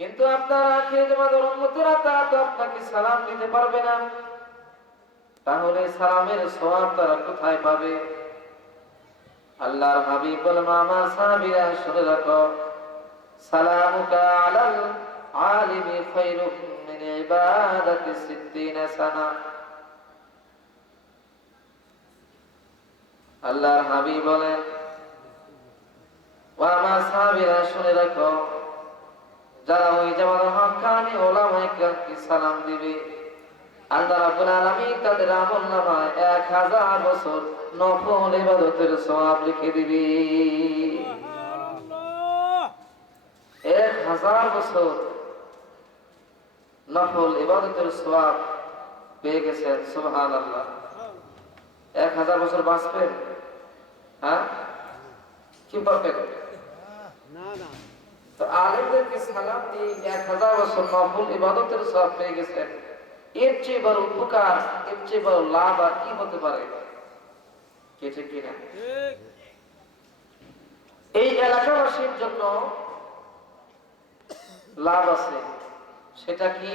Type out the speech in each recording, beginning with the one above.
কিন্তু আপনার আখিরে জামাতের উম্মতেরা তারা তো আপনাকে সালাম দিতে পারবে না। তাহলে সালামের সওয়াব তারা কোথায় পাবে? আল্লাহর হাবিব বলেন, আমার সাহাবীরা শুনে রাখো, সালামুকা আলাল আলিমি খায়রুম মিন ইবাদাতি 60 সানা। আল্লাহর হাবিব বলেন, ও আমার সাহাবীরা শুনে রাখো, যারা ওই জামাতের হক্কানি উলামায়ে কেরামকে সালাম দিবে, আল্লাহ রাব্বুল আলামিন তাদের আমলনামায় 1000 বছর নফল ইবাদতের সওয়াব লিখে দিবে। সুবহানাল্লাহ। 1000 বছর নফল ইবাদতের সওয়াব পেয়ে গেছেন। সুবহানাল্লাহ। 1000 বছর বাঁচবেন? হ্যাঁ, কি পাবেন? না না। তো আলেমদেরকে সালাম দিয়ে 1000 বছর নফল ইবাদতের সওয়াব পেয়ে গেছেন। এর চেয়ে বড় উপকার, এর চেয়ে বড় লাভ আর কি হতে পারে? কে ঠিক কিনা? এই এলাকাবাসীর জন্য লাভ আছে। সেটা কি?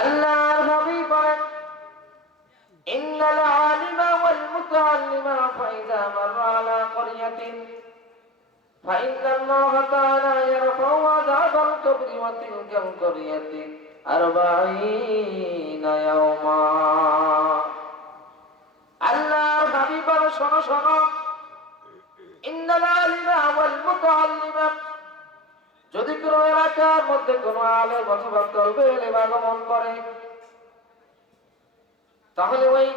আল্লাহর হাবিব বলেন, ইন্নাল আলিমা ওয়াল মুতাআল্লিমা ফাইযা মাররা আলা ক্বরিয়াতিন ফাইন্নাল্লাহা তাআলা ইয়ারফাউ আযাবাল কবরি ওয়া তিলকাল ক্বরিয়াতি 40 ইয়াওমা। আল্লাহর হাবিব বলেন, শোনো শোনো, ইন্নাল আলিমা ওয়াল মুতাআল্লিমা, যদি কোন এলাকার মধ্যে কোন আলেম অথবা তলবে এলেম আগমন করে, তাহলে ওই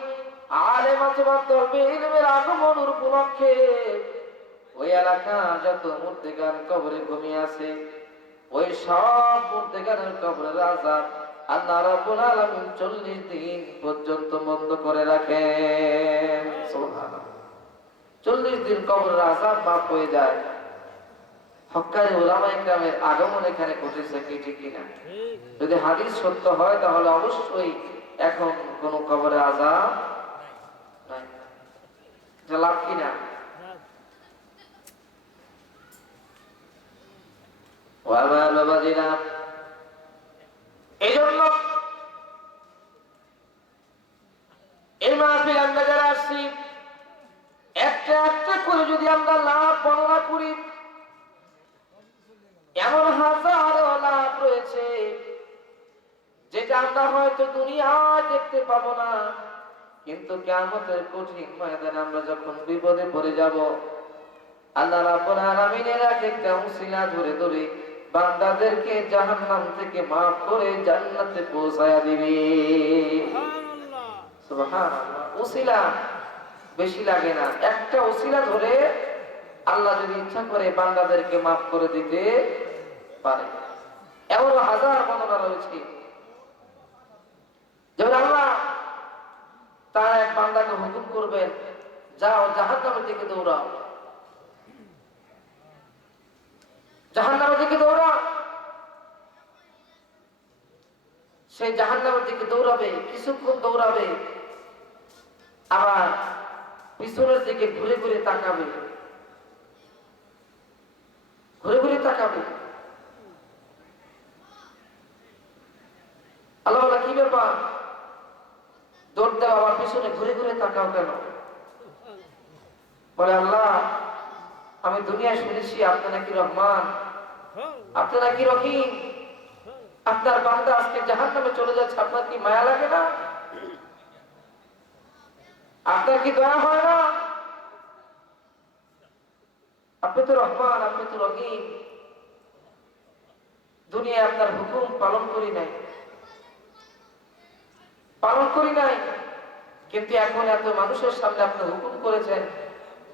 আলেম অথবা তলবে এলেমের আগমন উপলক্ষে ওই এলাকার যত মুর্দেগান কবরে ঘুমিয়ে আছে, ওই সব মুর্দেগানের কবরের আযাব আল্লাহ রাব্বুল আলামিন 40 দিন পর্যন্ত বন্ধ করে রাখেন। সুবহানাল্লাহ। 40 দিন কবরের আযাব মাফ হয়ে যায়। হক্কানি উলামায়ে কেরামের আগমন এখানে ঘটেছে, কি ঠিক কিনা? যদি হাদিস সত্য হয় তাহলে অবশ্যই এখন কোন কবরে আযাব নাই। এটা লাভ কিনা? ও আমার বাবাজিরা, এই জন্য এই মাহফিল আমরা যারা আসছি, একটা একটা করে যদি আমরা লাভ বর্ণনা করি, এমন হাজারো লাভ রয়েছে যেটা আমরা হয়তো দুনিয়ায় দেখতে পাবো না, কিন্তু কিয়ামতের কঠিন ময়দানে আমরা যখন বিপদে পড়ে যাব, আল্লাহ রাব্বুল আলামিনের এক একটা উসিলা ধরে ধরে বান্দাদেরকে জাহান্নাম থেকে মাফ করে জান্নাতে পৌঁছায়া দিবে। সুবহানাল্লাহ। সুবহানাল্লাহ। উসিলা বেশি লাগে না, একটা উসিলা ধরে আল্লাহ যদি ইচ্ছা করে বান্দাদেরকে মাফ করে দিতে পারে। এমন হাজার বর্ণনা রয়েছে। যেমন আল্লাহ তার এক বান্দাকে হুকুম করবেন, যাও জাহান্নামের দিকে দৌড়াও, জাহান্নামের দিকে দৌড়াও। সে জাহান্নামের দিকে দৌড়াবে, কিছুক্ষণ দৌড়াবে, আবার পিছনের দিকে ঘুরে ঘুরে তাকাবে, ঘুরে ঘুরে তাকাবে। আল্লাহ বলে, কি ব্যাপার, দৌড় দাও, আমার পিছনে ঘুরে ঘুরে তাকাও কেন? বলে, আল্লাহ আমি দুনিয়ায় শুনেছি আপনি নাকি রহমান, আপনি নাকি রহিম, আপনার বান্দা আজকে জাহান্নামে চলে যাচ্ছে, আপনার কি মায়া লাগে না? আপনার কি দয়া হয় না? আপনি তো রহমান, আপনি তো রহিম, দুনিয়ায় আপনার হুকুম পালন করি নাই, কিন্তু এখন এত মানুষের সামনে আপনি হুকুম করেছেন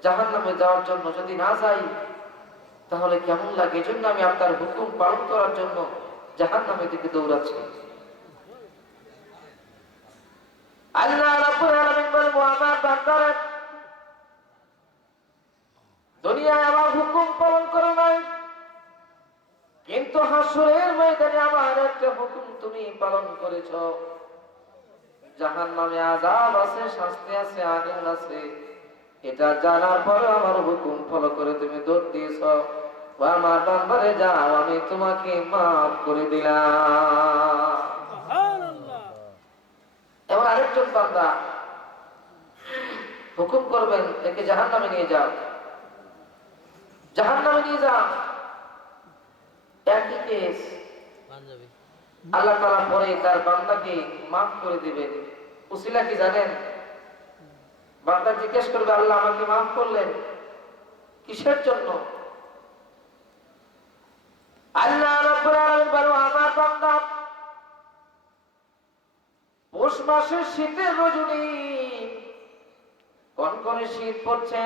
জাহান্নামে যাওয়ার জন্য, যদি না যাই তাহলে কেমন লাগে? এজন্য আমি আপনার হুকুম পালন করার জন্য জাহান্নামের দিকে দৌড়াচ্ছি। আল্লাহ রাব্বুল আলামিন বলেন, ও আমার বান্দারা, দুনিয়ায় আমার হুকুম পালন করো নাই, কিন্তু হাসরের ময়দানে আমার একটা হুকুম তুমি পালন করেছো। জাহান্নামে আযাব আছে, শাস্তি আছে, আগুন আছে, এটা জানার পরে আমার হুকুম ফলো করে তুমি দৌড় দিয়েছো। ও আমার বান্দারে যাও, আমি তোমাকে মাফ করে দিলাম। এবার আরেকজন বান্দা হুকুম করবেন, একে জাহান্নামে নিয়ে যাও, জাহান্নামে নিয়ে যাও। একই কেস, আল্লাহ তাআলা পরে তার বান্দাকে মাফ করে দিবেন। উসিলা কি জানেন? বান্দা জিজ্ঞেস করবে, আল্লাহ আমাকে মাফ করলেন কিসের জন্য? আল্লাহ রাব্বুল আলামিন বলেন, আমার বান্দা পৌষ মাসের শীতের রজনী, কনকনে শীত পড়ছে,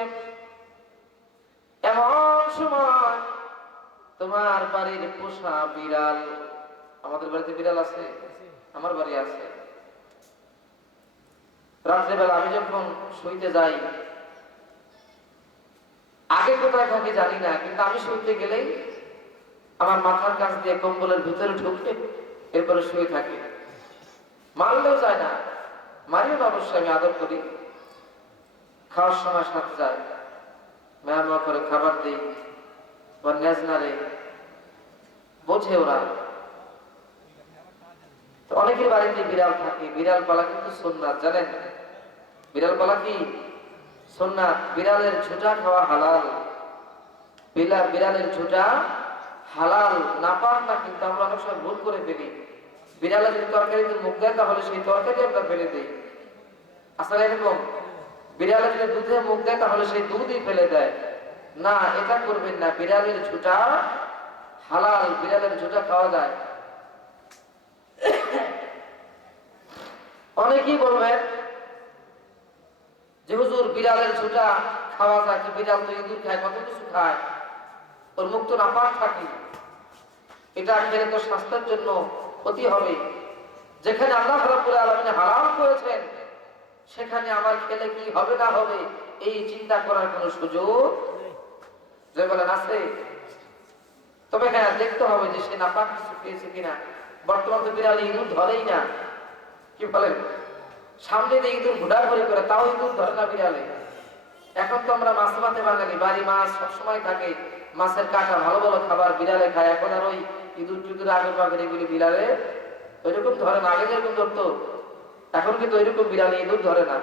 এমন সময় তোমার বাড়ির পোষা বিড়াল, আমাদের বাড়িতে বিড়াল আছে, আমার বাড়ি আছে, রাত্রেবেলা আমি যখন শুইতে যাই, আগে কোথায় থাকি জানি না, কিন্তু আমি শুইতে গেলেই আমার মাথার কাছ দিয়ে কম্বলের ভিতরে ঢুকে এরপরে শুয়ে থাকি। মারলেও যায় না, মারিও না অবশ্যই, আমি আদর করি, খাওয়ার সময় সাথে যায়, মেয়ামা করে খাবার দিই বা নেজনারে, বোঝে ওরা। অনেকের বাড়িতে বিড়াল থাকে, বিড়াল পালা কিন্তু সুন্নাত, জানেন? বিড়াল পালা কি সুন্নাত। বিড়ালের ঝুঁটা খাওয়া হালাল, বিড়ালের ঝুঁটা হালাল, নাপাক না, কিন্তু আমরা অনেক সময় ভুল করে ফেলি। বিড়ালের যদি তরকারিতে মুখ দেয় তাহলে সেই তরকারি আমরা ফেলে দিই। আসলে এরকম, বিড়ালের যদি দুধে মুখ দেয় তাহলে সেই দুধই ফেলে দেয় না, এটা করবেন না। বিড়ালের ঝুঁটা হালাল, বিড়ালের ঝুঁটা খাওয়া যায়। অনেকেই বলবেন যে হুজুর বিড়ালের ঝুঁটা খাওয়া যায়, বিড়াল তো ইঁদুর খায়, কত কিছু খায়, ওর মুখ তো নাপাক থাকে, এটা খেলে তো স্বাস্থ্যের জন্য ক্ষতি হবে। যেখানে আল্লাহ রাব্বুল আলামিন হারাম করেছেন সেখানে আমার খেলে কি হবে না হবে এই চিন্তা করার কোনো সুযোগ যে বলেন আছে? তবে হ্যাঁ, দেখতে হবে যে সে নাপাক কিছু খেয়েছে কিনা। বর্তমান তো বিড়ালে ইঁদুর ধরেই না, কি বলেন? সামনে দিয়ে ইঁদুর ঘোরাঘুরি করে, তাও ইঁদুর ধরে না বিড়ালে। এখন তো আমরা মাছ ভাতে বাঙালি, বাড়ি মাছ সবসময় থাকে, মাছের কাঁটা ভালো ভালো খাবার বিড়ালে খায়। এখন আর ওই ইঁদুর টিঁদুর আগের পাখের এগুলি বিড়ালে ওইরকম ধরে না, আগে যেরকম ধরতো এখন কিন্তু ওইরকম বিড়ালে ইঁদুর ধরে না।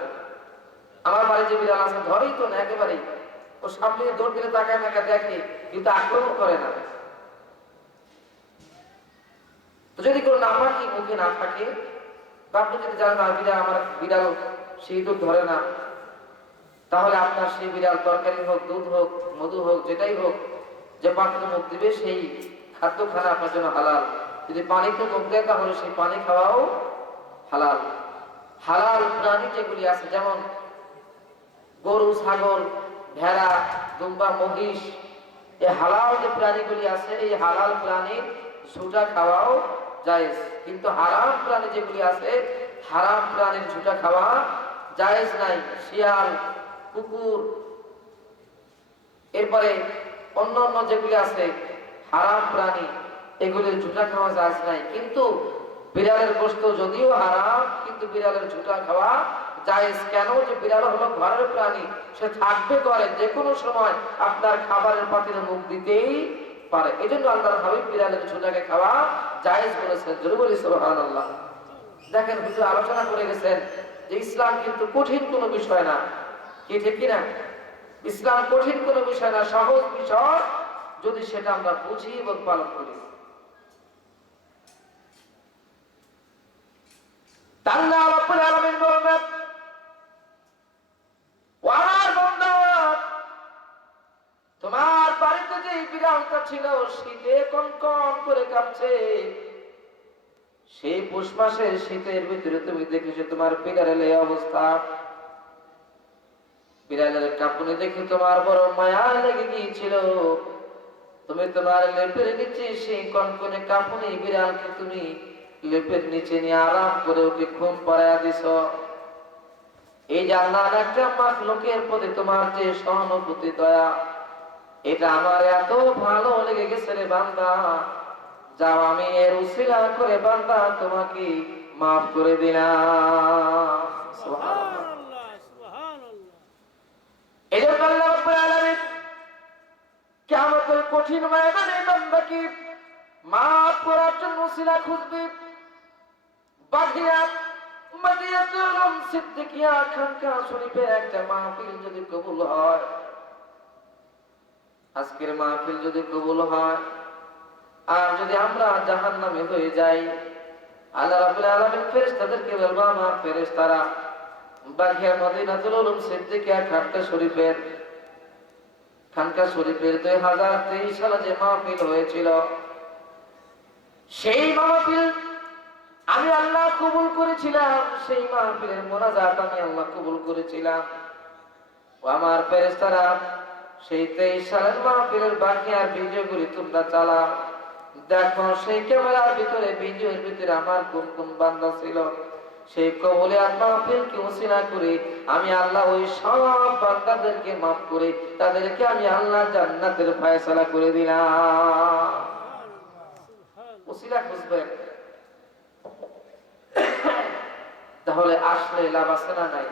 আমার বাড়ি যে বিড়াল আছে ধরেই তো না একেবারেই, ও সামনে দৌড় দিলে তাকায় তাকায় দেখে, কিন্তু আক্রমণ করে না। তো যদি কোনো নাপাকি মুখে না থাকে, বা আপনি যদি জানেন আমার বিড়াল সেই ইঁদুর ধরে না, তাহলে আপনার সেই বিড়াল তরকারি হোক, দুধ হোক, মধু হোক, যেটাই হোক, যে পাত্রে মুখ দিবে সেই খাদ্য খানা আপনার জন্য হালাল। যদি পানিতে মুখ দেয় তাহলে সেই পানি খাওয়াও হালাল। হালাল প্রাণী যেগুলি আছে, যেমন গরু, ছাগল, ভেড়া, দুম্বা, মহিষ, এই হালাল যে প্রাণীগুলি আছে, এই হালাল প্রাণীর ঝুঁটা খাওয়াও জায়েজ। কিন্তু হারাম প্রাণী যেগুলি আছে, হারাম প্রাণীর ঝুঁটা খাওয়া জায়েজ নাই। শিয়াল, কুকুর, এরপরে অন্য অন্য যেগুলি আছে হারাম প্রাণী, এগুলির ঝুঁটা খাওয়া জায়েজ নাই। কিন্তু বিড়ালের গোশত যদিও হারাম, কিন্তু বিড়ালের ঝুঁটা খাওয়া জায়েজ। কেন? যে বিড়াল হলো ঘরের প্রাণী, সে থাকবে করে, যে কোনো সময় আপনার খাবারের পাতিলে মুখ দিতেই পারে। এই জন্য আল্লাহর হাবিব বিড়ালের ঝুঁটাকে খাওয়া জায়েজ বলেছেন। জোরে বলি সুবহানাল্লাহ। দেখেন হুজুর আলোচনা করে গেছেন যে ইসলাম কিন্তু কঠিন কোনো বিষয় না, কি ঠিক কিনা? ইসলাম কঠিন কোনো বিষয় না, সহজ বিষয়, যদি সেটা আমরা বুঝি এবং পালন করি। আল্লাহ রাব্বুল আলামিন বলেন, ওয়ার বান্দা, তোমার বাড়িতে যে বিড়ালটা ছিল শীতে কনকন করে কাঁপছে, সেই পৌষ মাসের শীতের ভিতরে তুমি দেখেছো তোমার বিড়ালের এই অবস্থা। বিড়ালের কাঁপুনি দেখে তোমার বড় মায়া লেগে গিয়েছিল। তুমি তোমার লেপের নিচে সেই কনকনে কাঁপুনি বিড়ালকে তুমি লেপের নিচে নিয়ে আরাম করে ওকে ঘুম পাড়াইয়া দিছ। এই যে আল্লাহর একটা মাখলুকের প্রতি তোমার যে সহানুভূতি, দয়া, এটা আমার এত ভালো লেগে গেছে রে বান্দা, যাও আমি এর উসিলা করে বান্দা তোমাকে মাফ করে দিলাম। সুবহানাল্লাহ, সুবহানাল্লাহ। এই জন্য আল্লাহ রাব্বুল আলামিন কিয়ামতের কঠিন ময়দানে বান্দাকে মাফ করার জন্য ওসিলা খুঁজবে। বাগিয়া মাদিয়াতুল উলুম সিদ্দিকিয়া খানকা শরীফের একটা মাহফিল যদি কবুল হয়, আজকের মাহফিল যদি কবুল হয়, আর যদি আমরা জাহান্নামে হয়ে যাই, আল্লাহ রাব্বুল আলামিন ফেরেশতাদেরকে বলবে, আমার ফেরেশতারা বাগিয়া মাদিনাতুল উলুম সিদ্দিকিয়া খানকা শরীফের 2023 সালে যে মাহফিল হয়েছিল, সেই মাহফিল আমি আল্লাহ কবুল করেছিলাম, সেই মাহফিলের মোনাজাত আমি আল্লাহ কবুল করেছিলাম। ও আমার ফেরেশতারা, সেই 23 সালের মাহফিলের বাকি আর ভিডিওগুলি তোমরা চালাও, দেখো সেই ক্যামেরার ভিতরে, ভিডিওর ভিতরে আমার কোন কোন বান্দা ছিল। সেই কবুলে মাহফিলকে ওসিলা করে আমি আল্লাহ ওই সব বান্দাদেরকে মাফ করে তাদেরকে আমি আল্লাহ জান্নাতের ফয়সালা করে দিলাম। ওসিলা খুঁজবেন। তাহলে আসলে লাভ আছে না নাই?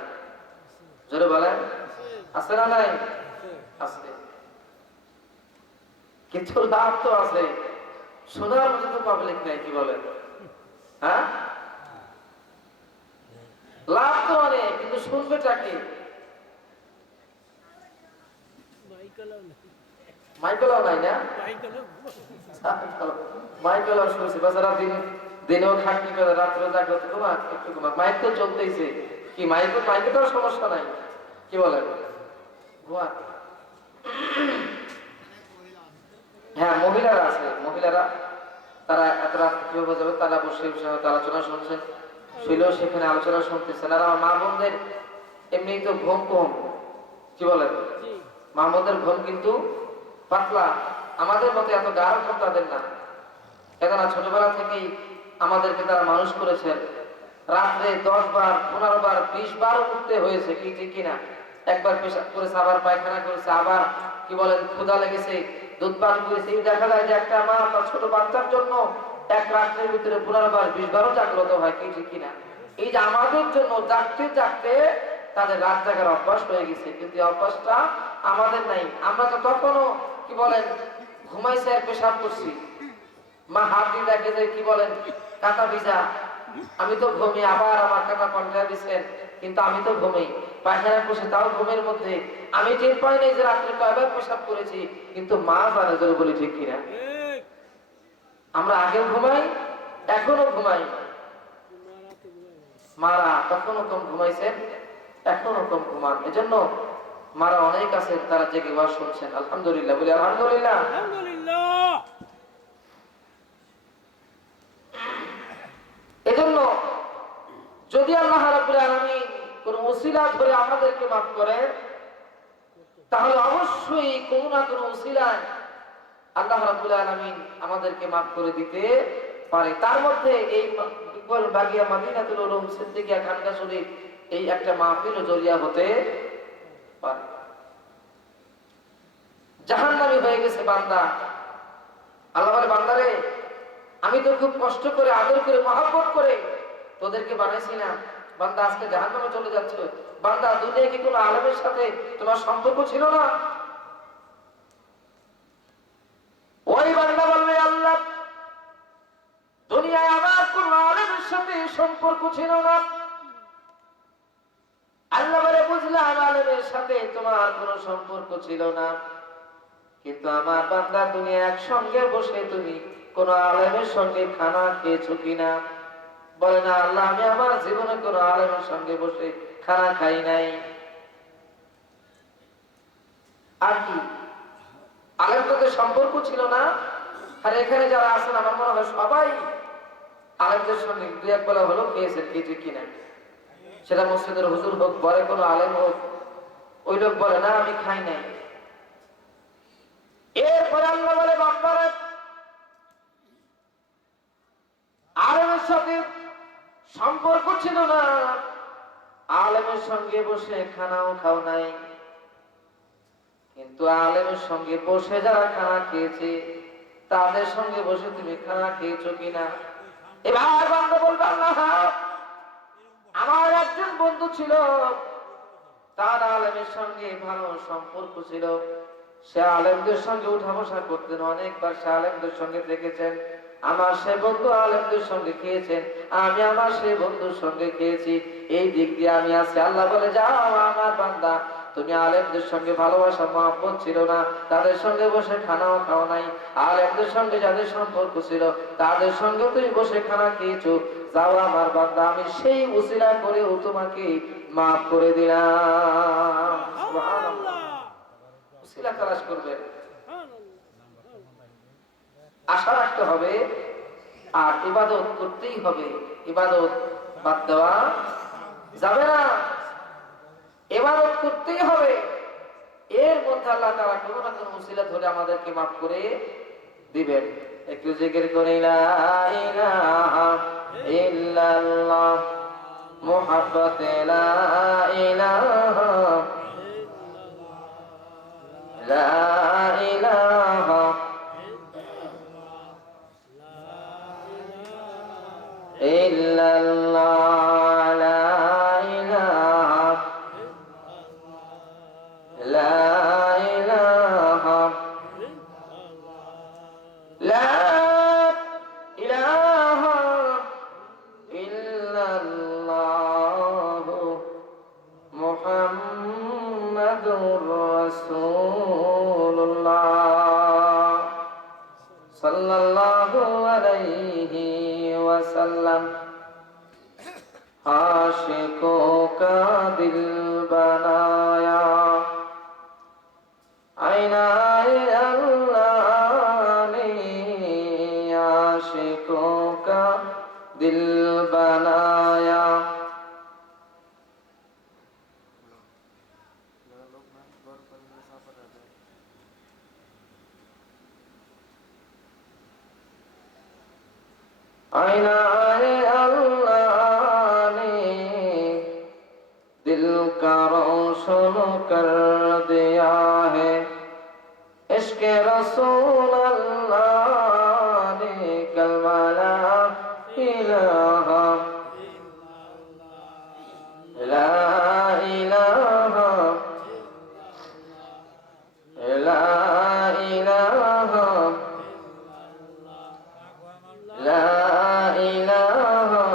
জোরে বলেন, আছে না নাই? আছে, কিন্তু লাভ তো আছে, শোনার মতো তো পাবলিক নাই। কি বলেন? হ্যাঁ, লাভ তো অনেক, কিন্তু শুনবেটা কি? মাইকেলাও নাই না? মাইকেলাও শুনছে বেচারা, দিনেও খাটনি করে, রাত্রে জাগ্রত ঘুমা, একটু ঘুমা, মাইক তো চলতেইছে। কি মাইকেটাও সমস্যা নাই? কি বলেন? ঘুমা। হ্যাঁ, মহিলারা আছে, মহিলারা তারা এত রাত কিভাবে যাবে, তারা বসে বসে হয়তো আলোচনা শুনছেন, শুইলেও সেখানে আলোচনা শুনতেছেন। আর আমার মা বোনদের এমনি তো ঘুম কম। কি বলেন? মা বোনদের ঘুম কিন্তু পাতলা, আমাদের মতো এত গাঢ় ঘুম তাদের না। কেননা ছোটবেলা থেকেই আমাদেরকে তারা মানুষ করেছেন। রাত্রে 10 বার, 15 বার, 20 বার উঠতে হয়েছে, কি ঠিক কিনা? একবার পেশাব করেছে, আবার পায়খানা করেছে, আবার কি বলেন ক্ষুধা লেগেছে, দুধ পান করেছে। দেখা যায় যে একটা মা তার ছোট বাচ্চার জন্য এক রাত্রের ভিতরে 15 বার, 20 বারও জাগ্রত হয়, কি ঠিক কিনা? এই যে আমাদের জন্য জাগতে জাগতে তাদের রাত জাগার অভ্যাস হয়ে গেছে, কিন্তু এই অভ্যাসটা আমাদের নাই। আমরা তো তখনও কি বলেন ঘুমাইছে আর পেশাব করছি, মা হাত দিয়ে দেখে যে কি বলেন কাঁথা ভিজা, আমি তো ঘুমি, আবার আমার কাঁথা পাল্টা দিচ্ছেন, কিন্তু আমি তো ঘুমি, পায়খানা করছে তাও ঘুমের মধ্যে, আমি টের পাই নাই যে রাত্রে কয়বার পেশাব করেছি, কিন্তু মা জানে। জোরে বলি ঠিক কিনা? আমরা আগেও ঘুমাই, এখনো ঘুমাই। মারা তখনও কম ঘুমাইছেন, এখনো কম ঘুমান। এজন্য মারা অনেক আছে, তারা জেগে ওয়াজ শুনছেন। আলহামদুলিল্লাহ বলি, আলহামদুলিল্লাহ। এজন্য যদি আল্লাহ রাব্বুল আলামিন কোন ওসিলা ধরে আমাদেরকে মাফ করেন, তাহলে অবশ্যই কোন না কোন ওসিলায় আল্লাহ রাব্বুল আলামিন আমাদেরকে মাফ করে দিতে পারে। তার মধ্যে এই ইকবাল বাগিয়া মাদিনাতুল উলুম সিদ্দিকিয়া খানকা শরীফ এই একটা মাহফিল জরিয়া হতে পারে। জাহান্নামী হয়ে গেছে বান্দা, আল্লাহ বলে, বান্দারে আমি তো খুব কষ্ট করে, আদর করে, মহব্বত করে তোদেরকে বানাইছি না, বান্দা আজকে জাহান্নামে চলে যাচ্ছে। বান্দা, দুনিয়ায় কি কোনো আলেমের সাথে তোমার সম্পর্ক ছিল না? ওই বান্দা বলবে, আল্লাহ দুনিয়ায় আমার কোন আলেমের সাথে সম্পর্ক ছিল না। আল্লাহ বলে, বুঝলাম আলেমের সাথে তোমার কোনো সম্পর্ক ছিল না, কিন্তু আমার বান্দা দুনিয়া একসঙ্গে বসে তুমি কোন আলেমের সঙ্গে খানা খেয়েছো কিনা? বলে না, আল্লাহ আমি আমার জীবনে কোন আলেমের সঙ্গে বসে খানা খাই নাই। আর কি আলেমের সাথে সম্পর্ক ছিল না? আর এখানে যারা আছেন আমার মনে হয় সবাই আলেমদের সঙ্গে দুই এক বেলা হলো খেয়েছেন, কি ঠিক কিনা? সেটা মসজিদের হুজুর হোক, বলে কোনো আলেম হোক, ওই লোক বলে না আমি খাই নাই। এরপরে আল্লাহ বলে, বান্দারা আলেমের সাথে সম্পর্ক ছিল না, আলেমের সঙ্গে বসে খানাও খাও নাই, কিন্তু আলেমের সঙ্গে বসে যারা খানা খেয়েছে তাদের সঙ্গে বসে তুমি খানা খেয়েছো কিনা? এবার বান্দা বলবে, আল্লাহ আমার একজন বন্ধু ছিল, তার আলেমের সঙ্গে ভালো সম্পর্ক ছিল, সে আলেমদের সঙ্গে উঠা বসা করতেন, অনেকবার সে আলেমদের সঙ্গে দেখেছেন। আমার সে বন্ধু আলেমদের সঙ্গে খেয়েছেন, আমি আমার সে বন্ধুর সঙ্গে খেয়েছি, এই দিক দিয়ে আমি আছি। আল্লাহ বলে, যাও আমার বান্দা, তুমি আলেমদের সঙ্গে ভালোবাসা মহব্বত ছিল না, তাদের সঙ্গে বসে খানাও খাও নাই, আলেমদের সঙ্গে যাদের সম্পর্ক ছিল তাদের সঙ্গে তুমি বসে খানা খেয়েছো, যাও আমার বান্দা, আমি সেই উসিলা করেও তোমাকে মাফ করে দিলাম। সুবহানাল্লাহ। উসিলা তালাশ করবেন, আশা রাখতে হবে, আর ইবাদত করতেই হবে। ইবাদত বাদ দেওয়া যাবে না, ইবাদত করতেই হবে। এর মধ্যে আল্লাহ তাআলা কোনো না কোনো উসিলা ধরে আমাদেরকে মাফ করে দিবেন। একটু জিকির করে লা ইলাহা ইল্লাল্লাহ মুহাব্বতে লা ইলাহা লা ইলাহা ইল্লাল্লাহ লা ইলাহা লা ইলাহা লা ইলাহা ইল্লাল্লাহ মুহাম্মাদুর রাসূলুল্লাহ সাল্লাল্লাহু আলাইহি ওয়াসাল্লাম। आशिकों का दिल बनाया आईनाए अल्लाह ने, आशिकों का दिल बनाया। आईनाए अल्लाह ने दिल का रोशन कर दिया है, इश्क रसूल अल्लाह ने कलमा ला इलाहा ला इलाहा ला इलाहा ला इलाहा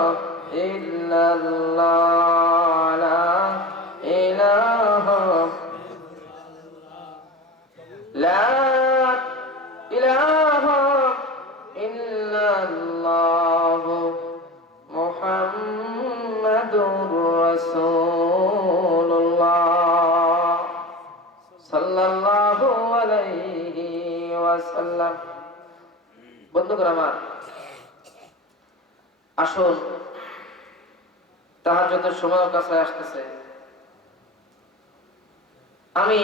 इल्लल्लाह ला इलाहा ला इलाहा इल्लल्लाह मुहम्मदुर रासूलुल्लाह সাল্লাল্লাহু আলাইহি ওয়াসাল্লাম। বন্ধুগণ আমার, আসুন, তাহাজ্জুদের সময় কাছে আসতেছে। আমি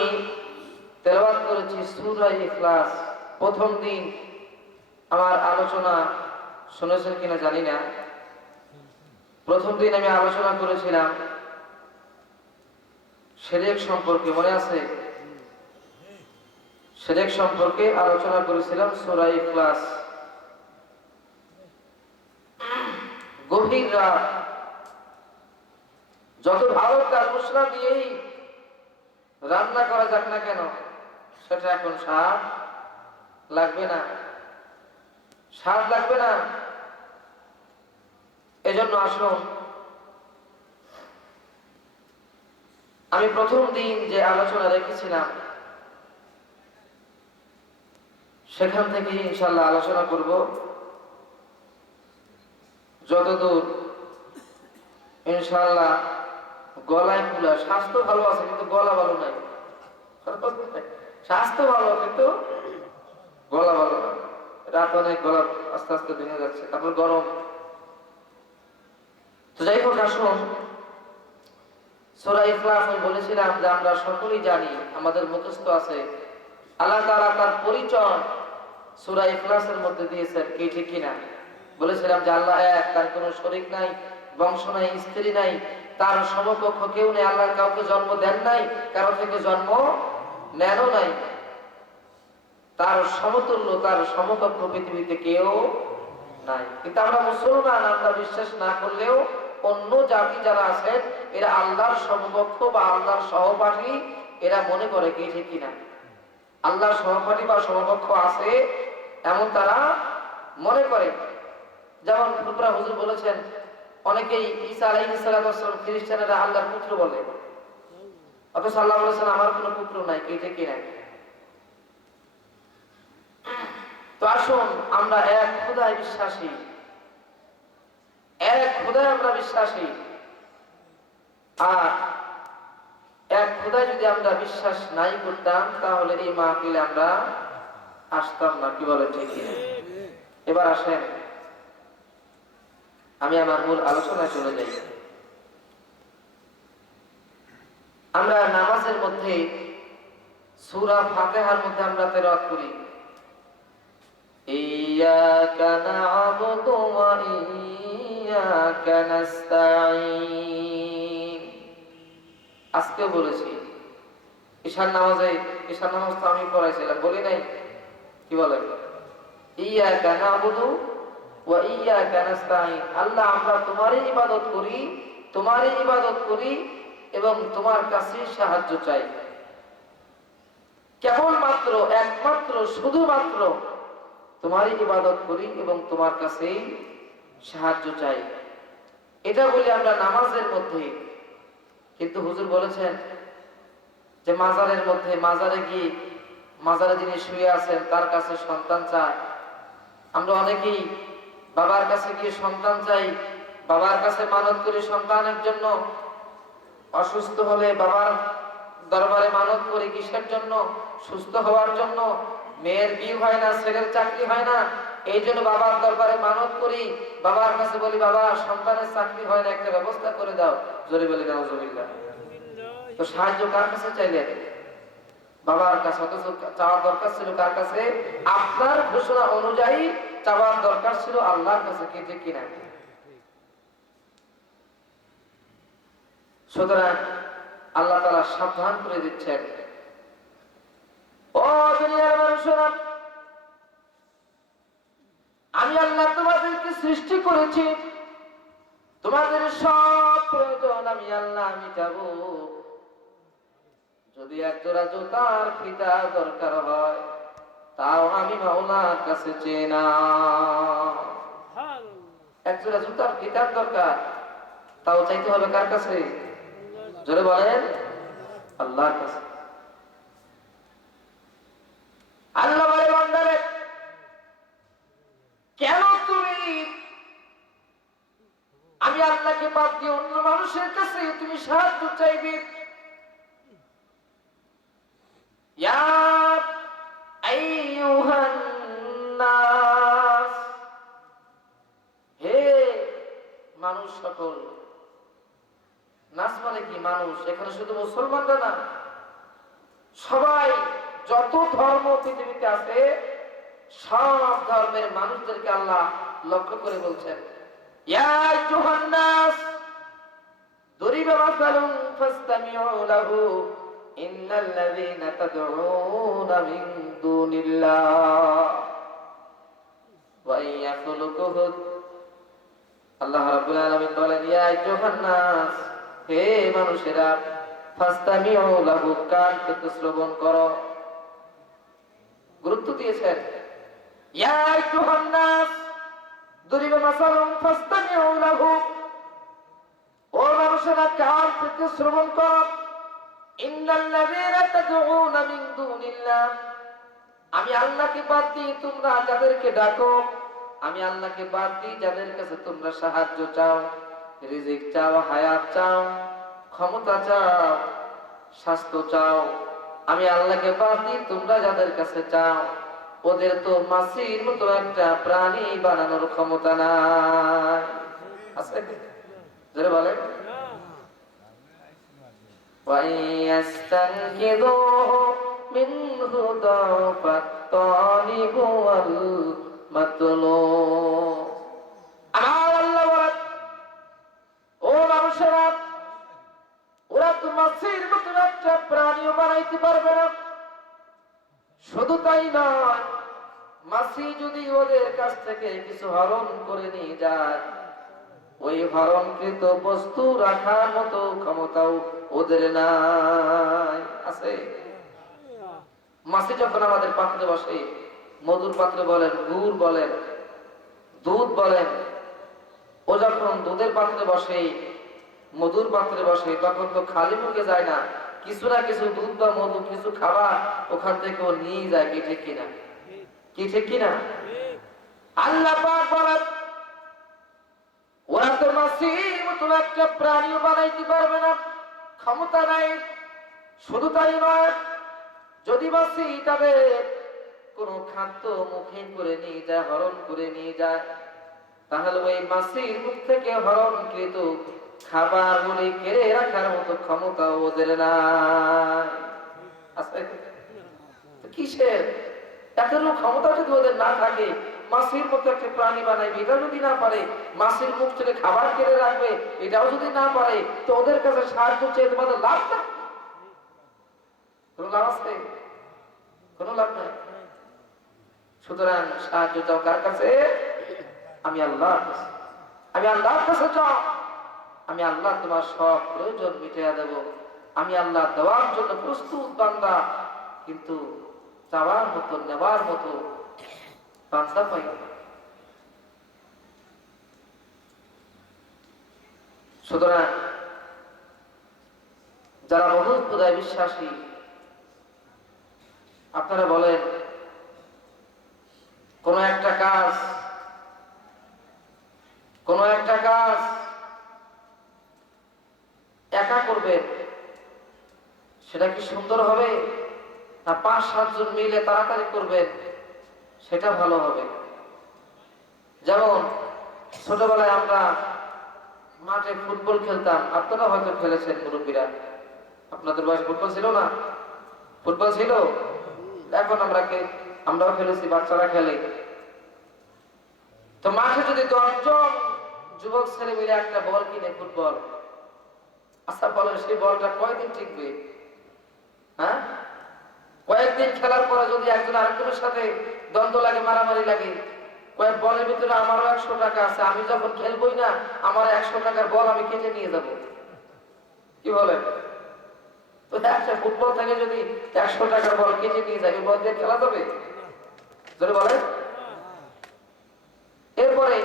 তেলাওয়াত করেছি সূরা ইখলাস। প্রথম দিন আমার আলোচনা শুনেছেন কিনা জানি না, প্রথম দিন আমি আলোচনা করেছিলাম শিরক সম্পর্কে, মনে আছে? শিরক সম্পর্কে আলোচনা করেছিলাম সূরা ইখলাস। গভীর রাত, যত ভালো তেল মশলা দিয়েই রান্না করা যাক না কেন, সেটা এখন স্বাদ লাগবে না, স্বাদ লাগবে না। এজন্য আসুন, আমি প্রথম দিন যে আলোচনা রেখেছিলাম সেখান থেকে ইনশাআল্লাহ আলোচনা করব, যতদূর ইনশাআল্লাহ গলায় ফুলা। স্বাস্থ্য ভালো আছে কিন্তু গলা ভালো নাই, স্বাস্থ্য ভালো কিন্তু গলা ভালো না। রাত অনেক, গলা আস্তে আস্তে ভেঙে যাচ্ছে, তারপর গরম। তো যাই হোক, আসুন, সূরা ইখলাস আমি বলেছিলাম যে আমরা সকলেই জানি, আমাদের মুখস্থ আছে। আল্লাহ তাআলা তার পরিচয় সূরা ইখলাসের মধ্যে দিয়েছেন, কি ঠিক কিনা? বলেছিলাম যে আল্লাহ এক, তার কোনো শরীক নাই, বংশ নাই, স্ত্রী নাই, তার সমকক্ষ কেউ নেই। আল্লাহ কাউকে জন্ম দেন নাই, কারো থেকে জন্ম নেনও নাই। তার সমতুল্য, তার সমকক্ষ পৃথিবীতে কেউ নাই। কিন্তু আমরা মুসলমান, আমরা বিশ্বাস না করলেও অন্য জাতি যারা আছেন এরা আল্লাহর সমকক্ষ বা আল্লাহর সহপাঠী, এরা মনে করে, কি ঠিক কিনা? আল্লাহ সহপাঠী বা সমকক্ষ আছে এমন তারা মনে করে। যেমন ফুরফুরা হুজুর বলেছেন, অনেকেই ঈসা আলাইহিস সালাম খ্রিস্টানেরা আল্লাহর পুত্র বলে, অথচ আল্লাহ বলেছেন আমার কোনো পুত্র নাই, কে ঠিক নাই। তো আসুন আমরা এক খোদায় বিশ্বাসী, এক খোদায় আমরা বিশ্বাসী। আর এক খোদায় যদি আমরা বিশ্বাস নাই করতাম তাহলে এই মাহফিলে আমরা আসতাম না। কি বলে ঠিক? এবার আসেন আমি আমার মূল আলোচনায় চলে যাই। আমরা নামাজের মধ্যে সূরা ফাতিহার মধ্যে আমরা তেলাওয়াত করি, ইয়্যাকা না'বুদু ওয়া ইয়্যাকা নাস্তাঈন। আজকে বলেছি ঈশার নামাজে, ঈশার নামাজ তো আমি পড়াইছিলাম, বলি নাই? কি বলে? ইয়্যাকা না'বুদু ওয়া ইয়্যাকা নাস্তাঈন। আল্লাহ আমরা তোমারই ইবাদত করি, তোমারই ইবাদত করি এবং তোমার কাছে সাহায্য চাই। কেবলমাত্র, একমাত্র, শুধুমাত্র তোমারই ইবাদত করি এবং তোমার কাছেই সাহায্য চাই, এটা বলি আমরা নামাজের মধ্যে। কিন্তু হুজুর বলেছেন যে মাজারের মধ্যে, মাজারে গিয়ে, মাজারে যিনি শুয়ে আছেন তার কাছে সন্তান চায়। আমরা অনেকেই বাবার কাছে গিয়ে সন্তান চাই, বাবার কাছে মানত করি সন্তানের জন্য। অসুস্থ হলে বাবার দরবারে মানত করি কিসের জন্য? সুস্থ হওয়ার জন্য। মেয়ের বিয়ে হয় না, ছেলের চাকরি হয় না, এই জন্য বাবার দরবারে মানত করি, বাবার কাছে বলি বাবা সন্তানের চাকরি হয় না, একটা ব্যবস্থা করে দাও। জোরে বলি নাউজুবিল্লাহ। তো সাহায্য কার কাছে চাইলেন? বাবার কাছে। অথচ চাওয়ার দরকার ছিল কার কাছে? আপনার ঘোষণা অনুযায়ী চাওয়ার দরকার ছিল আল্লাহর কাছে। কে ঠিক কিনা? সুতরাং আল্লাহ তাআলা সাবধান করে দিচ্ছেন, ও দুনিয়ার মানুষেরা, আমি আল্লাহ তোমাদেরকে সৃষ্টি করেছি, তোমাদের সব প্রয়োজন আমি আল্লাহ মিটাবো। যদি একজোড়া জুতার ফিতা দরকার হয় তাও আমি মাওলার কাছে চেয়ে নাও। একজোড়া জুতার ফিতার দরকার, তাও চাইতে হবে কার কাছে? জোরে বলেন, আল্লাহর কাছে। আল্লাহ বলে বান্দারে, কেন তুমি আমি আল্লাহকে বাদ দিয়ে অন্য মানুষের কাছে তুমি সাহায্য চাইবে? ইয়া আইয়ুহান নাস, হে মানুষ সকল। নাস মানে কি? মানুষ। এখানে শুধু মুসলমানরা না, সবাই, যত ধর্ম পৃথিবীতে আছে সব ধর্মের মানুষদেরকে আল্লাহ লক্ষ্য করে বলছেন, ইয়া আইয়ুহান নাস দুরিবা মাসালুন ফাসতামিউ লাহু ইন্নাল্লাযীনা তাদউনা মিন দুনিল্লাহ ওয়া ইয়াখলুকুহু। আল্লাহ রাব্বুল আলামিন বলেন, ইয়া আইয়ুহান নাস, হে মানুষেরা, ফাসতামিউ লাহু, কান পেতে শ্রবণ করো। গুরুত্ব দিয়েছেন, ইয়া আইয়ুহান নাস দুরিবা মাসালুন ফাসতামিউ লাহু, ও মানুষেরা কান পেতে শ্রবণ করো। ইন্নাল্লাযীনা তাদউনা মিন দুনিল্লাহ, আমি আল্লাহকে বাদ দিয়ে তোমরা যাদেরকে ডাকো, আমি আল্লাহকে বাদ দিয়ে যাদের কাছে তোমরা সাহায্য চাও, রিজিক চাও, হায়াত চাও, ক্ষমতা চাও, স্বাস্থ্য চাও, আমি আল্লাহকে বাদ দিয়ে তোমরা যাদের কাছে চাও, ওদের তো মাছির মতো একটা প্রাণী বানানোর ক্ষমতা নাই। আছে? যারা বলে وَيَسْتَنْقِذُوهُ مِنْهُ ضَعْفَ الطَّالِبِ وَالْمَطْلُوبِ। আমার আল্লাহ বলেন, ও মানুষেরা, ওরা তো মাছির মতো একটা প্রাণীও বানাইতে পারবে না। শুধু তাই নয়, মাছি যদি ওদের কাছ থেকে কিছু হরণ করে নিয়ে যায়, ওই হরণকৃত বস্তু রাখার মতো ক্ষমতাও ওদের নাই। আছে? মাছি যখন আমাদের পাত্রে বসে, মধুর পাত্রে বলেন, গুড় বলেন, দুধ বলেন, ও যখন দুধের পাত্রে বসে, মধুর পাত্রে বসে, তখন তো খালি মুখে যায় না, কিছু না কিছু দুধ বা মধু, কিছু খাবার ওখান থেকে ও নিয়ে যায়। কি ঠিক কিনা? কি ঠিক কিনা? আল্লাহ পাক বলেন, ওরা তো মাছির মতো একটা প্রাণীও বানাইতে পারবে না, ক্ষমতা নাই। শুধু তাই নয়, যদি মাছি তাদের কোন খাদ্য মুখে করে নিয়ে যায়, হরণ করে নিয়ে যায়, তাহলে ওই মাছির মুখ থেকে হরণকৃত খাবার গুলি কেড়ে রাখার মতো ক্ষমতা ওদের নাই। আছে কিসের? এতটুকু ক্ষমতা যদি ওদের না থাকে, মাছির মতো একটা প্রাণী বানাইবে, এটা যদি না পারে, মাছির মুখ থেকে খাবার কেড়ে রাখবে, এটাও যদি না পারে, তো ওদের কাছে সাহায্য চেয়ে তোমাদের লাভ না? কোনো লাভ আছে? কোনো লাভ নাই। সুতরাং সাহায্য চাও কার কাছে? আমি আল্লাহর কাছে। আমি আল্লাহর কাছে চাও, আমি আল্লাহ তোমার সব প্রয়োজন মিটিয়ে দেব। আমি আল্লাহ দেওয়ার জন্য প্রস্তুত বান্দা, কিন্তু চাওয়ার মতো, নেওয়ার মতো বান্দা পাই না। সুতরাং যারা বহুত খোদায় বিশ্বাসী, আপনারা বলেন, কোন একটা কাজ একা করবেন, সেটা কি সুন্দর হবে? না 5-7 জন মিলে তাড়াতাড়ি করবেন, সেটা ভালো হবে? যেমন ছোটবেলায় আমরা মাঠে ফুটবল খেলতাম, আপনারা হয়তো খেলেছেন মুরব্বীরা। আপনাদের বয়স ফুটবল ছিল না? ফুটবল ছিল, এখন আমরাও খেলেছি, বাচ্চারা খেলে। তো মাঠে যদি 10 জন যুবক ছেলে মিলে একটা বল কিনে, ফুটবল, আচ্ছা বলেন সেই বলটা কয়দিন টিকবে? হ্যাঁ, কয়েকদিন খেলার পরে যদি একজন আরেকজনের সাথে দ্বন্দ্ব লাগে, মারামারি লাগে, কয়েক বলের ভিতরে আমারও 100 টাকা আছে, আমি যখন খেলবই না, আমার 100 টাকার বল আমি কেটে নিয়ে যাব। কি বলেন? তো একটা ফুটবল থেকে যদি 100 টাকার বল কেটে নিয়ে যায়, বল দিয়ে খেলা যাবে? যদি বলেন। এরপরে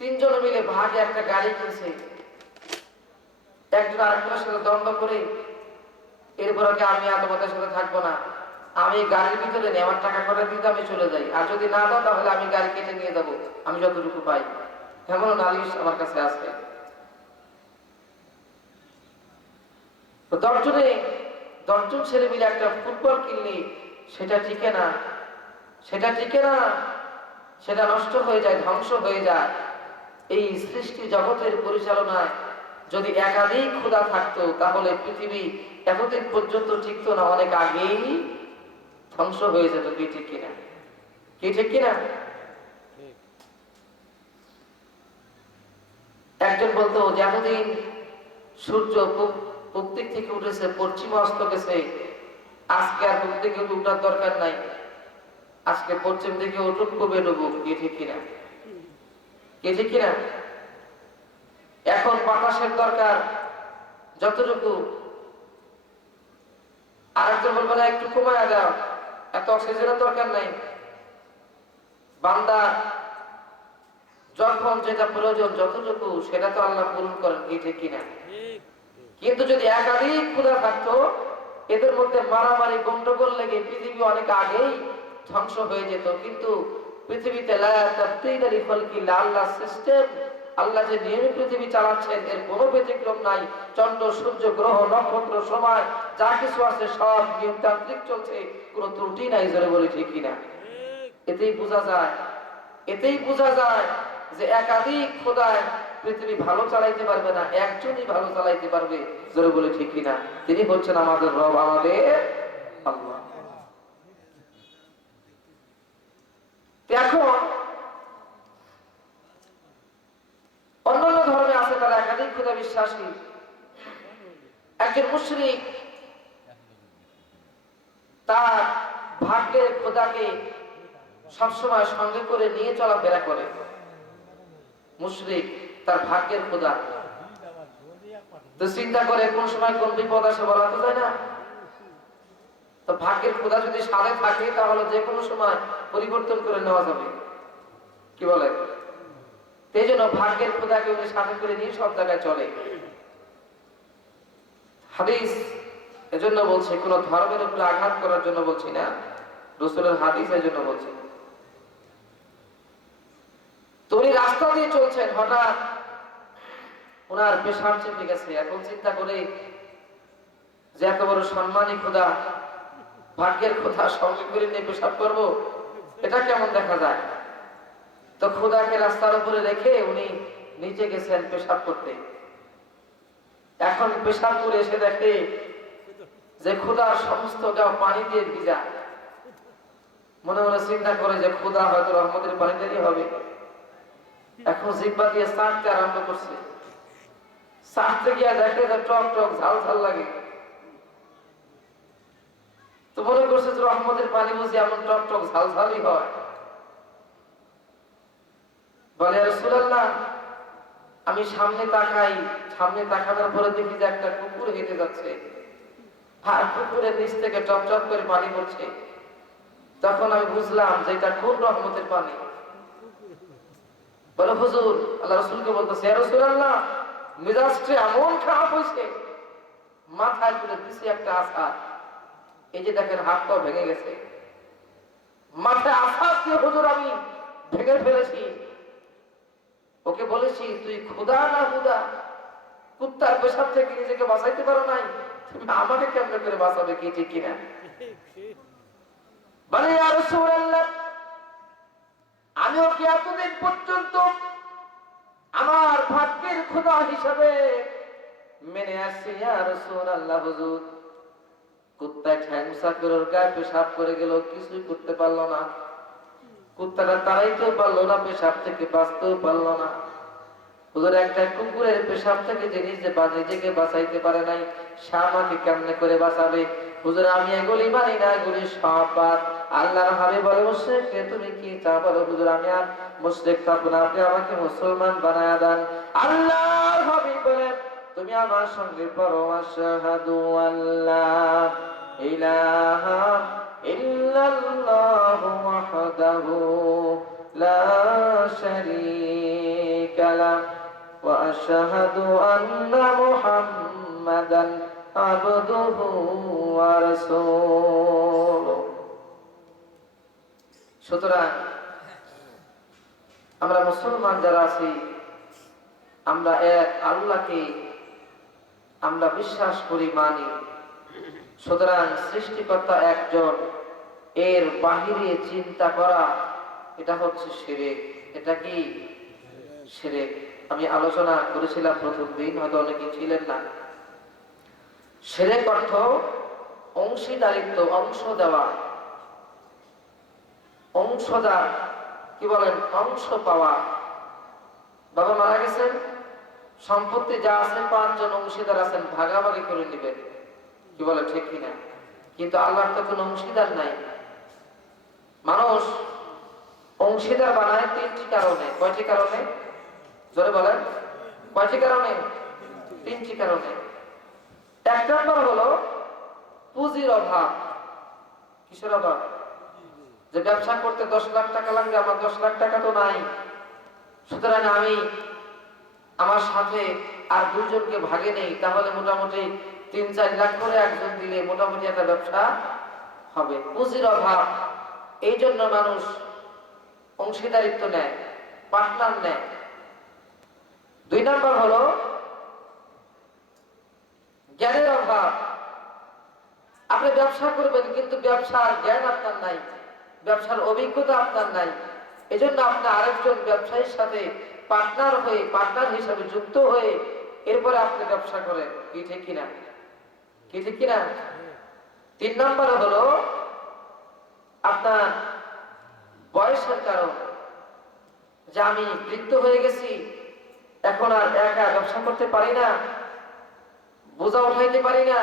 3 জন মিলে ভাগে একটা গাড়ি কিনছে, একজন আরেকজনের সাথে দ্বন্দ্ব করে, এরপরে আমি আর তোমাদের সাথে থাকবো না, আমি গাড়ির ভিতরে নেই, আমার টাকা করে দিতে আমি চলে যাই, আর যদি না দাও তাহলে আমি গাড়ি কেটে নিয়ে যাবো, আমি যতটুকু পাই। এমন নালিশ আমার কাছে আছে। 10 জন ছেলে মিলে একটা ফুটবল কিনলি, সেটা টিকে না, সেটা নষ্ট হয়ে যায়, ধ্বংস হয়ে যায়। এই সৃষ্টি জগতের পরিচালনায় যদি একাধিক খোদা থাকতো, তাহলে পৃথিবী এতদিন পর্যন্ত টিকতো না, অনেক আগেই ধ্বংস হয়ে যেত। কি ঠিক কিনা? কি ঠিক কিনা? একজন বলতো যে এতদিন সূর্য পূব দিক থেকে উঠেছে, পশ্চিমে অস্ত গেছে, আজকে আর পূব দিকে উঠার দরকার নাই, আজকে পশ্চিম দিকে উঠুক, পূবে ডুবুক। কি ঠিক কিনা? কি ঠিক কিনা? এখন বাতাসের দরকার যতটুকু, আরেকজন বলবে না একটু কমায় দাও, এত অক্সিজেনের দরকার নাই। বান্দা যখন যেটা প্রয়োজন, যতটুকু, সেটা তো আল্লাহ পূরণ করেন। কি ঠিক কিনা? কিন্তু যদি একাধিক খোদা থাকতো, এদের মধ্যে মারামারি, গন্ডগোল লেগে পৃথিবী অনেক আগেই ধ্বংস হয়ে যেত। কিন্তু পৃথিবীতে আল্লাহ সিস্টেম, আল্লাহ যে নিয়মে পৃথিবী চালাচ্ছেন, এর কোনো ব্যতিক্রম নাই। চন্দ্র, সূর্য, গ্রহ, নক্ষত্র, সময় যা কিছু আছে সব নিয়মতান্ত্রিক চলছে, কোনো ত্রুটি নাই। জোরে বলি ঠিক কিনা? এতেই বোঝা যায় যে একাধিক খোদায় পৃথিবী ভালো চালাইতে পারবে না, একজনই ভালো চালাইতে পারবে। জোরে বলে ঠিক কিনা? তিনি হচ্ছেন আমাদের রব, আমাদের আল্লাহ। এখন অন্যান্য ধর্মে আছে তারা একাধিক খোদা বিশ্বাসী। একজন মুশরিক তার ভাগ্যের খোদাকে সবসময় সঙ্গে করে নিয়ে চলাফেরা করে। মুশরিক তার ভাগ্যের খোদা তো চিন্তা করে, কোন সময় কোন বিপদ আসে বলা তো যায় না। তো ভাগ্যের খোদা যদি সাথে থাকে তাহলে যে কোনো সময় পরিবর্তন করে নেওয়া যাবে, কি বলে? সেই জন্য ভাগ্যের খোদাকে উনি সাথে করে নিয়ে সব জায়গায় চলে। হাদিস এজন্য বলছে, কোন ধর্মের উপরে আঘাত করার জন্য বলছি না, রাসূলের হাদিস এজন্য বলছি। তো উনি রাস্তা দিয়ে চলছেন, হঠাৎ ওনার পেশাব চেপে গেছে। এখন চিন্তা করে যে এত বড় সম্মানী খোদা, ভাগ্যের খোদা সঙ্গে করে নিয়ে পেশাব করবো, এটা কেমন দেখা যায়। তো খোদাকে রাস্তার উপরে রেখে উনি নিচে গেছেন পেশাব করতে। এখন পেশাব করে এসে দেখে যে খোদার সমস্ত গা পানি দিয়ে ভিজা। মনে মনে চিন্তা করে যে খোদা হয়তো রহমতের পানি দিয়ে হবে। এখন জিহ্বা দিয়ে চাটতে আরম্ভ করছে। চাটতে গিয়ে দেখে যে টক টক ঝাল ঝাল লাগে। তো মনে করছে যে রহমতের পানি বুঝি এমন টক টক ঝাল ঝালই হয়। বলে, রাসূলুল্লাহ, আমি সামনে তাকাই, সামনে তাকানোর পরে দেখি যে একটা কুকুর হেঁটে যাচ্ছে, আর কুকুরের নিচ থেকে টপ টপ করে পানি পড়ছে। তখন আমি বুঝলাম যে এটা কোন রহমতের পানি। বলে, হুজুর, আল্লাহ রাসূলকে বলতেছে, ইয়া রাসূলুল্লাহ, মেজাজটা এমন খারাপ হয়েছে, মাথায় তুলে দিছি একটা আছাড়, এই যে দেখেন হাত পা ভেঙে গেছে। মাথায় আছাড় দিয়ে হুজুর আমি ভেঙে ফেলেছি। ওকে বলেছি, তুই খোদা না খুদা? কুত্তার পেশাব থেকে নিজেকে বাঁচাইতে পারো নাই, তুমি আমাকে কেমনে করে বাঁচাবে, কি ঠিক কিনা? বলে, ইয়া রাসূলুল্লাহ, আমি ওকে এতদিন পর্যন্ত আমার ভাগ্যের খোদা হিসাবে মেনে আসছি। ইয়া রাসূলুল্লাহ, হুজুর, কুত্তা ঠ্যাংসা করে ওর গায়ে পেশাব করে গেল, কিছুই করতে পারলো না। কুত্তাটা তাড়াইতেও পারলো না, পেশাব থেকে বাঁচতেও পারলো না। হুজুর, একটা কুকুরের পেশাব থেকে যে নিজেকে বাঁচাইতে পারে নাই, সে আমাকে কেমনে করে বাঁচাবে? হুজুর, আমি এগুলি মানি না, এগুলি সব বাদ। আল্লাহর হাবিব বলে, মুশরিক, তুমি কি চাও বলো? হুজুর, আমি আর মুশরিক থাকবো না, আপনি আমাকে মুসলমান বানায়া দেন। আল্লাহর হাবিব বলে, তুমি আমার সঙ্গে পড়ো, আশহাদু আল্লা ইলাহা ইল্লাল্লাহু ওয়াহদাহু লা শারীকা লাহু ওয়া আশহাদু আন্না মুহাম্মাদান আবদুহু ওয়া রাসূলুহু। সুতরাং আমরা মুসলমান যারা আছি, আমরা এক আল্লাহকে আমরা বিশ্বাস করি, মানি। সুতরাং সৃষ্টিকর্তা একজন, এর বাহিরে চিন্তা করা এটা হচ্ছে শিরক। এটা কি শিরক? আমি আলোচনা করেছিলাম প্রথম দিন, হয়তো অনেকে ছিলেন না। শিরক অর্থ অংশীদারিত্ব, অংশ দেওয়া, অংশদার, কি বলেন, অংশ পাওয়া। বাবা মারা গেছেন, সম্পত্তি যা আছে 5 জন অংশীদার আছেন, ভাগাভাগি করে নেবেন, কি বলে, ঠিক কিনা? কিন্তু আল্লাহর তো কোনো অংশীদার নাই। মানুষ অংশীদার বানায় 3টি কারণে। কয়টি কারণে? জোরে বলেন, কয়টি কারণে? 3টি কারণে। 1 নম্বর হলো পুঁজির অভাব। কিসের অভাব? যে ব্যবসা করতে 10 লাখ টাকা লাগবে, আমার 10 লাখ টাকা তো নাই, সুতরাং আমি আমার সাথে আর 2 জনকে ভাগে নেই, তাহলে মোটামুটি 3-4 লাখ করে একজন দিলে মোটামুটি একটা ব্যবসা হবে। পুঁজির অভাব, এই জন্য মানুষ অংশীদারিত্ব নেয়, পার্টনার নেয়। 2 নম্বর হলো জ্ঞানের অভাব। আপনি ব্যবসা করবেন কিন্তু ব্যবসার জ্ঞান আপনার নাই, ব্যবসার অভিজ্ঞতা আপনার নাই, এজন্য আপনি আরেকজন ব্যবসায়ীর সাথে পার্টনার হিসাবে যুক্ত হয়ে এরপরে আপনি ব্যবসা করেন, কি ঠিক কিনা? কি ঠিক কিনা? 3 নম্বর হলো আপনার বয়সের কারণ, যে আমি বৃদ্ধ হয়ে গেছি, এখন আর একা ব্যবসা করতে পারি না, বোঝা উঠাইতে পারি না।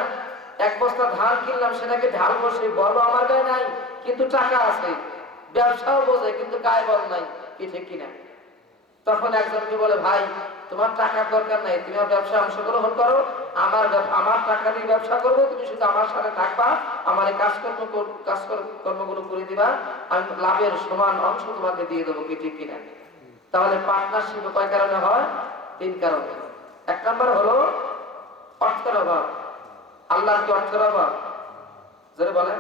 1 বস্তা ধান কিনলাম, সেটাকে ঢাল বসে, বল আমার গায়ে নাই কিন্তু টাকা আছে, ব্যবসাও বোঝে কিন্তু গায়ে বল নাই, কি ঠিক কিনা? তখন একজনকে বলে, ভাই তোমার টাকার দরকার নাই, তুমি আমার ব্যবসায় অংশগ্রহণ করো, আমার টাকা দিয়ে ব্যবসা করবো, তুমি শুধু আমার সাথে থাকবা, আমার এই কাজকর্মগুলো করে দিবা, আমি লাভের সমান অংশ তোমাকে দিয়ে দেবো, কি ঠিক কিনা? তাহলে পার্টনারশিপ কয় কারণে হয়? 3 কারণে। 1 নম্বর হলো অর্থের অভাব। আল্লাহর কি অর্থের অভাব? জোরে বলেন।